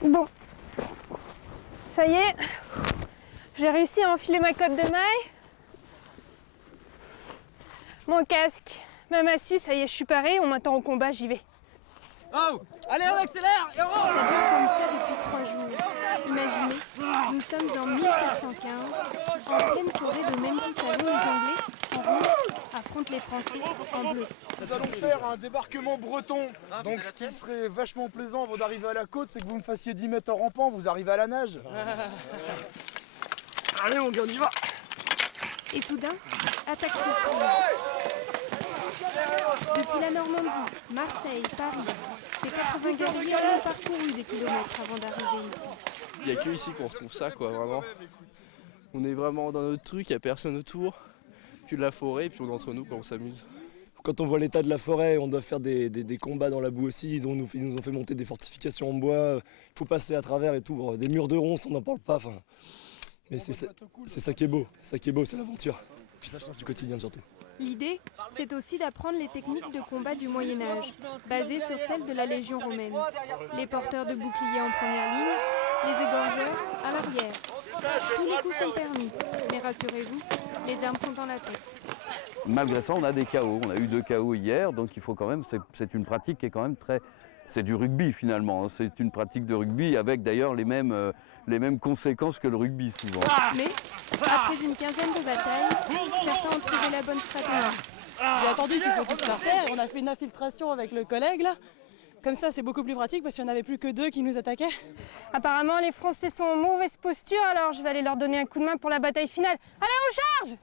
Bon, ça y est, j'ai réussi à enfiler ma cotte de maille, mon casque, ma massue, ça y est, je suis parée, on m'attend au combat, j'y vais. Oh, allez, on accélère et on Ça dure comme ça depuis 3 jours. Imaginez, nous sommes en 1415, en pleine forêt de Mentoussalon, les Anglais, en rouge, affrontent les Français en bleu. Nous allons faire un débarquement breton. Donc ce qui serait vachement plaisant avant d'arriver à la côte, c'est que vous me fassiez 10 mètres en rampant, vous arrivez à la nage. Allez mon gars, on y va. Et soudain, attaque surprise. Depuis la Normandie, Marseille, Paris, ces 80 guerriers ont parcouru des kilomètres avant d'arriver ici. Il n'y a que ici qu'on retrouve ça, quoi, vraiment. On est vraiment dans notre truc, il n'y a personne autour, que de la forêt, et puis on est entre nous quand on s'amuse. Quand on voit l'état de la forêt, on doit faire des combats dans la boue aussi. Ils nous ont fait monter des fortifications en bois. Il faut passer à travers et tout. Bon, des murs de ronces, on n'en parle pas. Enfin, mais c'est ça qui est beau. C'est l'aventure. Puis ça change du quotidien surtout. L'idée, c'est aussi d'apprendre les techniques de combat du Moyen-Âge, basées sur celles de la Légion romaine. Les porteurs de boucliers en première ligne, les égorgeurs à l'arrière. Tous les coups sont permis, mais rassurez-vous, les armes sont en latex. Malgré ça, on a des KO. On a eu 2 KO hier, donc il faut quand même. C'est une pratique qui est quand même très. C'est du rugby finalement. Hein. C'est une pratique de rugby avec d'ailleurs les mêmes conséquences que le rugby souvent. Mais, après une quinzaine de batailles, certains ont trouvé la bonne stratégie. J'ai attendu qu'ils soient tous par terre et on a fait une infiltration avec le collègue là. Comme ça, c'est beaucoup plus pratique parce qu'il n'y en avait plus que 2 qui nous attaquaient. Apparemment, les Français sont en mauvaise posture, alors je vais aller leur donner un coup de main pour la bataille finale. Allez, on charge!